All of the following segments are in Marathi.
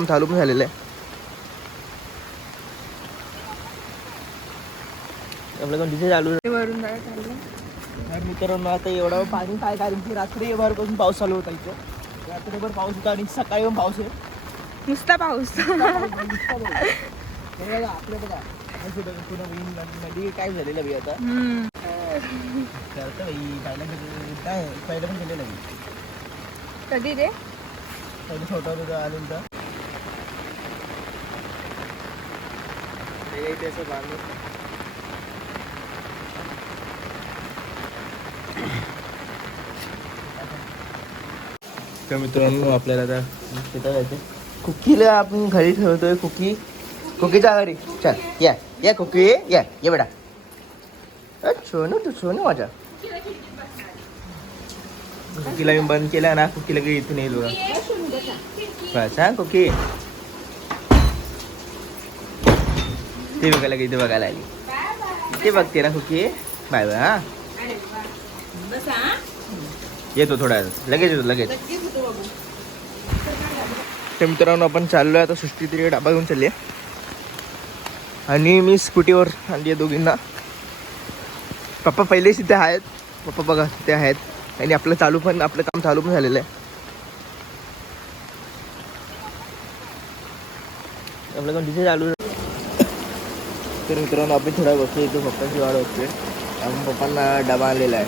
काम चालू पण झालेलं आहे. आपलं कंटिन्यू चालू आहे. वरून तर मित्रांनो आता एवढं पाणी काय कारण की रात्री भरपासून पाऊस चालू होता इथं. रात्रीभर पाऊस होता आणि सकाळी पण पाऊस आहे. नुसता पाऊस. हे बघा, नदी- काय झालेलं बी आता. काय? पहिलं पण गेलेलं कधी रे? पहिलं छोटा होता आलं ते तर मित्रांनो आपल्याला आता तिथं जायचं कुकीला आपण घरी ठेवतोय कुकी कुकीच्या घरी चल या या कुकी या ये बेटा अ, सोनू तू सोनू माझा कुकीला मी बंद केला ना कुकीला इथून येईल बघा बस हा कुकी ते बघायला इथे बघायला आली. ते बघते ना खुकी बाय बाय हा. येतो थोड्या लगेच येतो लगेच. तर मित्रांनो आपण चाललोय आता सृष्टी तरी डाबा घेऊन चालली आणि मी स्कूटीवर आणली आहे दोघींना. पप्पा पहिलेच तिथे आहेत. पप्पा बघा तिथे आहेत. आणि आपलं चालू पण आपलं काम चालू पण झालेलं आहे. आपलं कंटिन्यू चालू तर मित्रांनो आपण थोडा बसतो इथे पप्पांची वाढ होते आपण पप्पांना डबा आणलेला आहे.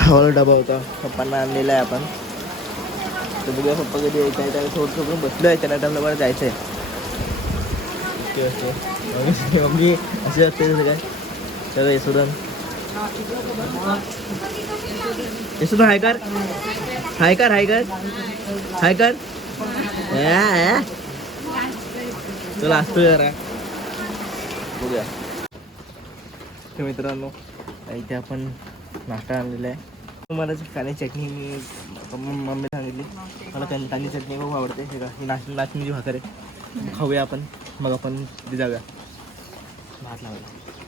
हवाला डबा होता. पप्पांना आणलेला आहे आपण. तर बघूया पप्पा कधी यायचं आहे त्याला थोडं थोडं बसलो आहे. त्यांना टाइमला बरं जायचं आहे ओके ओके. मम्मी असे असते तसं काय? सगळं यशोधन यशोधन हाय कर. हाय कर हाय कर. हाय कर. तुला असतो जरा. बघूया. तर मित्रांनो इथे आपण नाश्ता आणलेला आहे. मला कांदी चटणी मी मम्मी सांगितली. मला कांदी कांदी चटणी खूप आवडते. हे का ही नाच नाचणीची भाकर आहे. खाऊया आपण. मग आपण जाऊया. भात लावायला.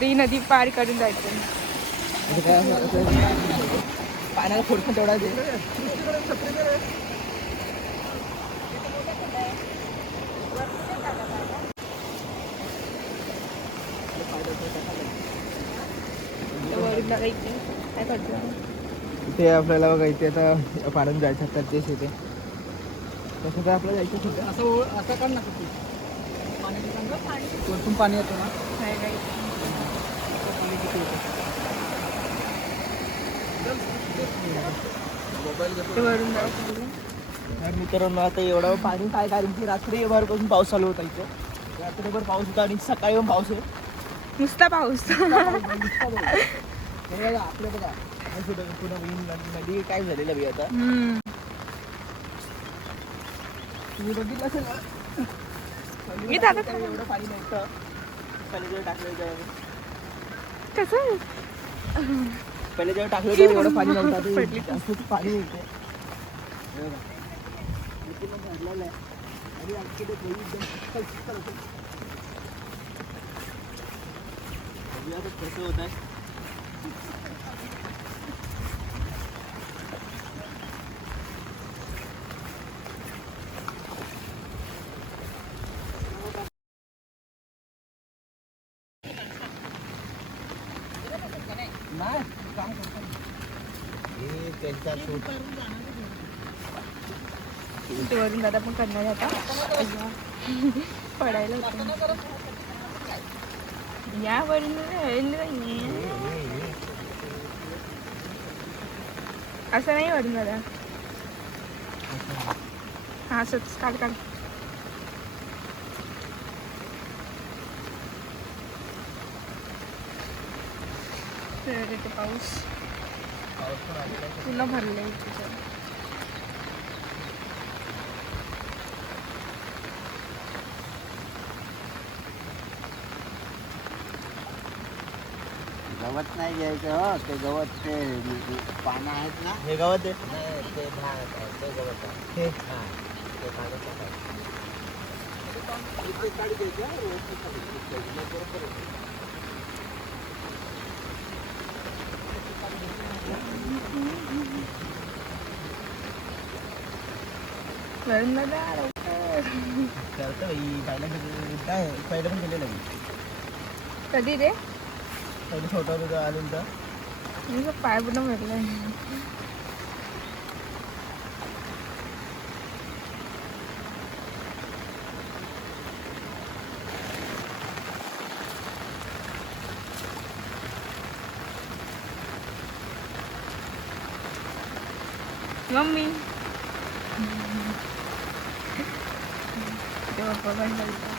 ती नदी पार करून जायचं. पाण्याला फोडकं तेवढा दे. काय करतो? इथे आपल्याला बघा इथे आता पाण्यात जायचं असतात तेच इथे. तसं तर आपल्याला जायचं होतं असं असं काढ ना वरतून पाणी येतो ना? ते मित्रांनो आता एवढं पाणी काय कारण की रात्री भरपासून पाऊस चालू होता इथं. रात्रीभर पाऊस होता आणि सकाळी पण पाऊस आहे. नुसता पाऊस. हे बघा. नदी- काय झालेलं बी आता. तुम्ही बघितलं असेल ना? मी दादा एवढं पाणी नव्हतं. पहिले जेव्हा टाकलं तेव्हा कसं? पहिले जेव्हा टाकलं तेव्हा एवढं पाणी नव्हतं. पाणी येते भरलेलं आहे. आणि ते एकदम होतं. बघूया आता कसं होत आहे हे त्यांचा सूट. ते वरून दादा पण करणार आहे आता. पडायला होतं. या वरून असं नाही वरून दादा. हा असंच. काढ काढ तर इथे पाऊस. तुला भरलंय तुझं. गवत नाही घ्यायचं हो. ते गवत ते पानं आहेत ना. हे गावात आहे? नाही, ते भाग आहे, ते गवत आहे. हे? हा, ते काढून टाकायचं. इथे काढी द्यायची, हा, व्यवस्थित काढी द्यायची. मग बरोबर होतं. वरून दादा लवकर. करतं बाई पहिला केलं- काय पहिलं पण केलेलं मी कधी रे पहिलं छोटा होता आलेलं तर मी असं पाय पूर्ण भरलाय मम्मी ते पप्पा पण बोलतात.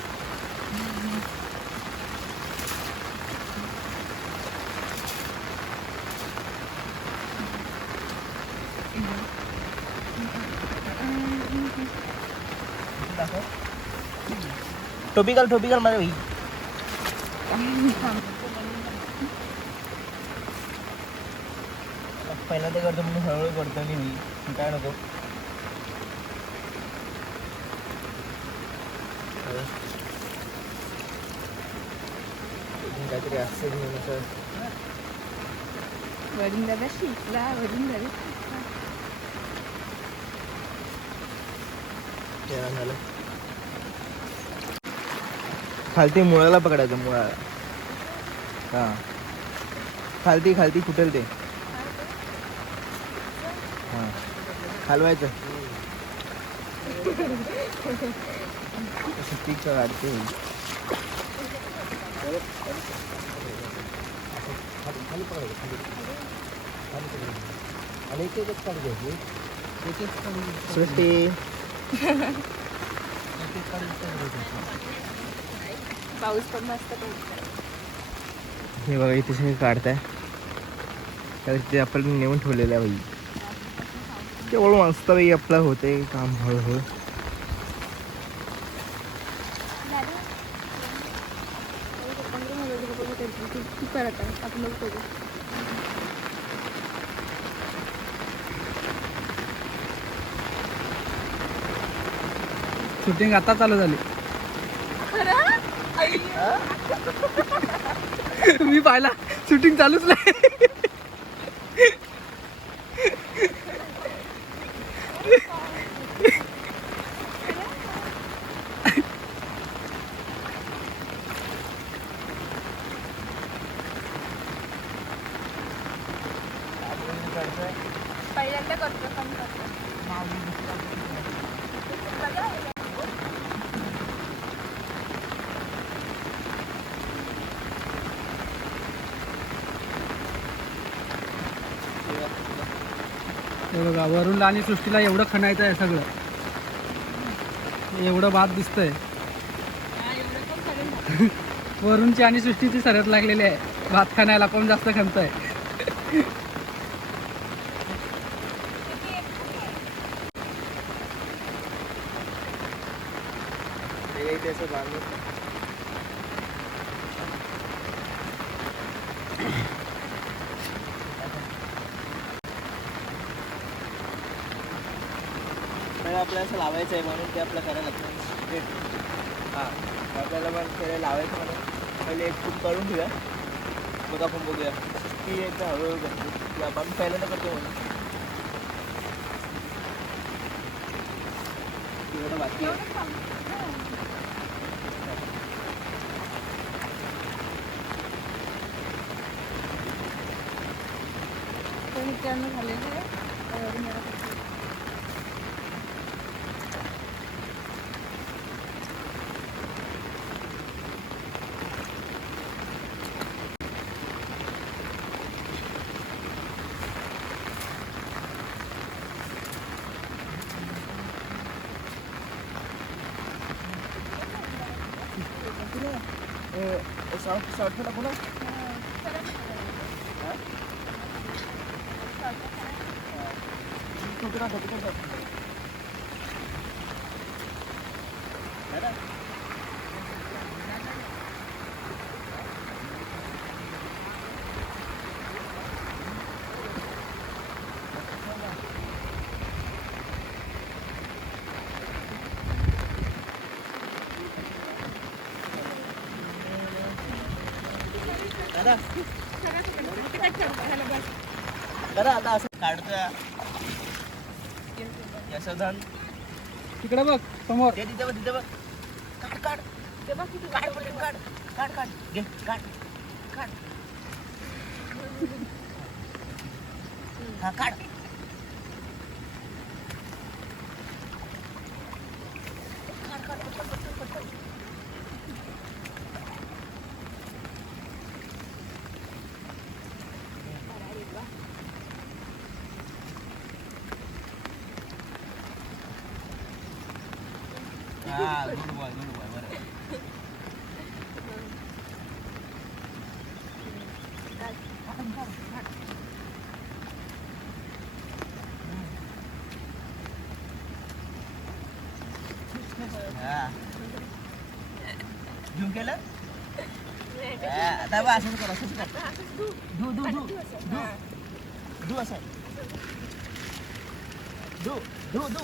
टोपी घाल टोपी घाल माझ्या भाई पहिला ते करतो म्हणून हळूहळू करतो मी मी काय नको. काहीतरी असतं घेऊन असं? वरून दादा शिकला वरून दादा जेवण झालं. खालती मुळाला पकडायचं मुळाला. हा. खालती खालती फुटेल ते? हा. हलवायचं पीक पकडायचं. आणि एक एकच काढी घ्यायची. एक एक काढी घ्यायची. सृष्टी एक एक काढी घ्यायची. पाऊस पण मस्त पडतोय हे बघा इथे सगळे काढताय तर ते आपण नेऊन ठेवलेलं आहे भाई तेवढं मस्त भाई आपलं होते काम हळूहळू. शूटिंग आता चालू झाली. मी पाहिला शूटिंग चालूच नाही. हे बघा वरुणला आणि सृष्टीला एवढं खणायचं आहे सगळं. एवढं भात दिसतंय. वरुणची आणि सृष्टीची सरत लागलेली आहे. भात खाण्याला कोण जास्त खणतंय? तर असं लावायचं आहे म्हणून ते आपलं करायला लागतं. हां आपल्याला पण ते लावायचं म्हणून. पहिले एक खूप काढून घेऊया. मग आपण बघूया. की एकदा हळूहळू करतो. की आपण पहिल्यांदा करतो म्हणून. एवढं बाकी आहे. तो झालेलं आहे. কিছু অর্থ লাগবো दादा आता असं काढतोय. यशोधन. तिकडे बघ समोर. ते तिथे बघ तिथे बघ. काढ काढ. ते बघ किती काढ पटकन काढ काढ काढ. घे काढ. काढ. हा काढ, हा गुड बॉय गुड बॉय बरं हा. झूम केलं हा, आता बघ असंच कर असंच कर धू धू धू धू धू असं धू धू धू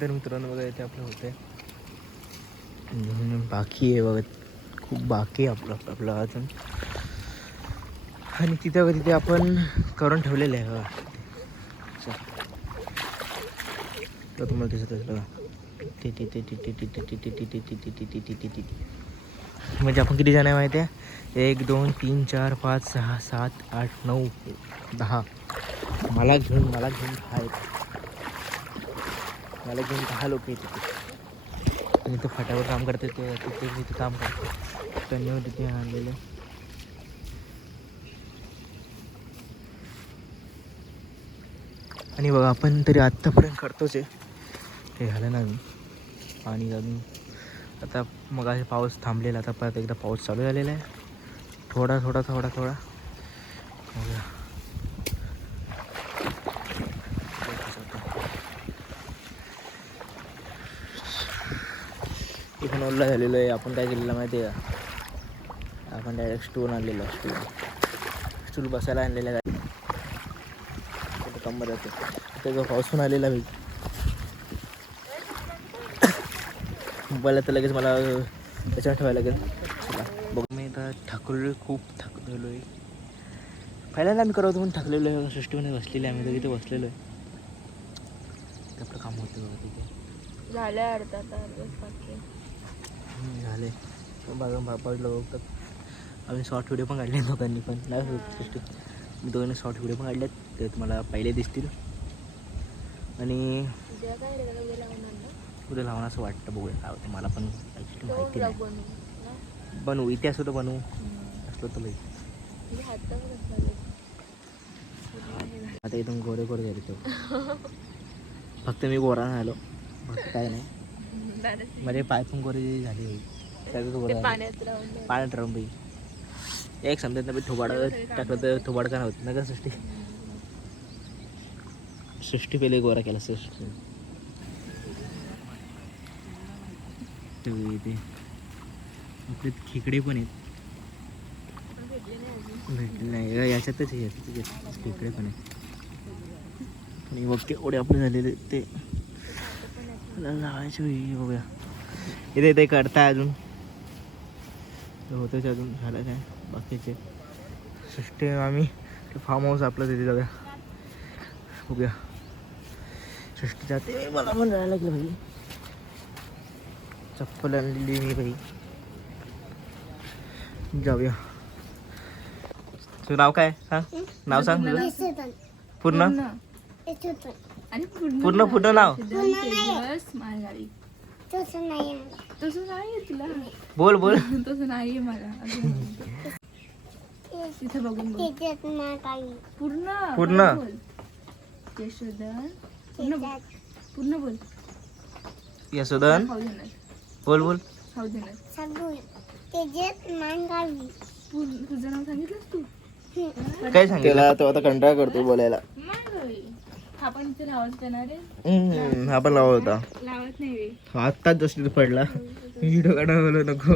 तर मित्रांनो बघा येते आपलं होतं बाकी आहे बघा खूप बाकी आहे आपलं आपलं अजून आणि तिथं व तिथे आपण करून ठेवलेलं आहे बघा तुम्हाला दिसत असेल बघा म्हणजे आपण किती जण आहे माहिती आहे एक दोन तीन चार पाच सहा सात आठ नऊ दहा मला घेऊन मला घेऊन आहेत मला घेऊन दहा लोक येते तिथे आणि तो फाट्यावर काम करते ते तिथे तिथे काम करते. त्यांनी तिथे आणलेलं. आणि बघा आपण तरी आत्तापर्यंत करतोच आहे. ते झालं ना अजून. पाणी अजून आता मग असे पाऊस थांबलेला आता परत एकदा पाऊस चालू झालेला आहे. थोडा थोडा थोडा थोडा. बघूया. झालेलो आहे. आपण काय केलेलं माहिती आहे का? आपण डायरेक्ट स्टूल आणलेलं आहे स्टूल स्टूल बसायला आणलेलं आहे. कंबर येतो त्याचा पाऊस पण आलेला मी मोबाईल तर लगेच मला त्याच्यावर ठेवायला लागेल. बघ. मी आता थकलेलो आहे खूप थकलेलो आहे पहिल्यांदा आम्ही करत म्हणून थकलेलो आहे सृष्टीमध्ये बसलेले आहे आम्ही तर तिथे बसलेलो आहे. आपलं काम होतं बघा तिथे. झालं अर्धा तास बाकी. झाले. बघा बाबा लोक बघतात. आम्ही शॉर्ट व्हिडिओ पण काढले दोघांनी पण. नाही होत मी दोघांनी शॉर्ट व्हिडिओ पण काढलेत. ते तुम्हाला पहिले दिसतील. आणि उद्या लावणं असं वाटतं. बघूया. होतं मला पण ॲक्च्युली माहिती नाही. बनवू इथे असं तर बनवू. असलं तर हात. आता इथून गोरे गोरे झाले तो फक्त मी गोरा नाही आलो. बाकी काय नाही. दादा माझे पाय पण गोरे झाले. सगळं गोरे. पाण्यात राहून बाई एक समजत नाही थोबाड टाकलं तर थोबाड का नव्हतं नका सृष्टी. सृष्टी पहिले गोरा केला सृष्टी. इथे आपले खेकडे पण आहेत. भेटले नाही. याच्यातच आहे याच्यातच. खेकडे पण आहेत. आणि मग केवढे आपले झालेले ते. लावायचे होई बघूया. इथे इथे करताय अजून. होतच अजून झालं काय? बाकीचे. सृष्टी आम्ही ते फार्म हाऊस आपलं तिथे जाऊया. बघूया. सृष्टी जाते मला पण जायला लागलं भाई. चप्पल आणलेली मी भाई. जाऊया. तुझं नाव काय? सांग. नाव सांग. तुझं पूर्ण. आणि पूर्ण पूर्ण नाव तसं नाही तसं नाहीये तुला? बोल बोल. तसं नाहीये मला. तिथे बघून पूर्ण पूर्ण. बोल. यशोधन पूर्ण पूर्ण बोल. देणार बोल बोल. तुझं नाव सांगितलंस तू? काय सांगितलं? तो आता कंटाळा करतो बोलायला. नाही हा पण इथे लावत देणार आहे हम्म, हा पण लावत होता. लावत नाही रे. आत्ताच जस्ट पडला. व्हिडिओ काढा बोलू नको.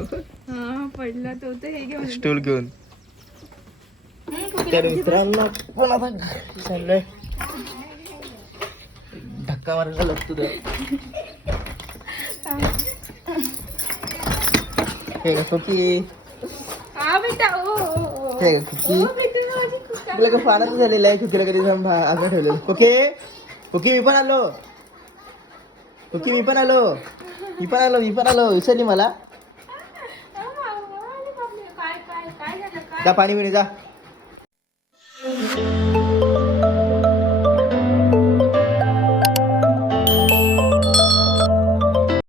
हा पडला तो तर हे घेऊन. स्टूल घेऊन. तर मित्रांनो पण आता चाललंय. धक्का मारायला लागतो तर हे का हा बेटा ओ ओ, ओ हे का ओ, तुला का पाण्यात झालेलं आहे कुकीला कधी जाऊन असं ठेवलेलं? ओके? ओके मी पण आलो. ओके मी पण आलो. मी पण आलो मी पण आलो. विसरली मला. जा पाणी पिणे जा.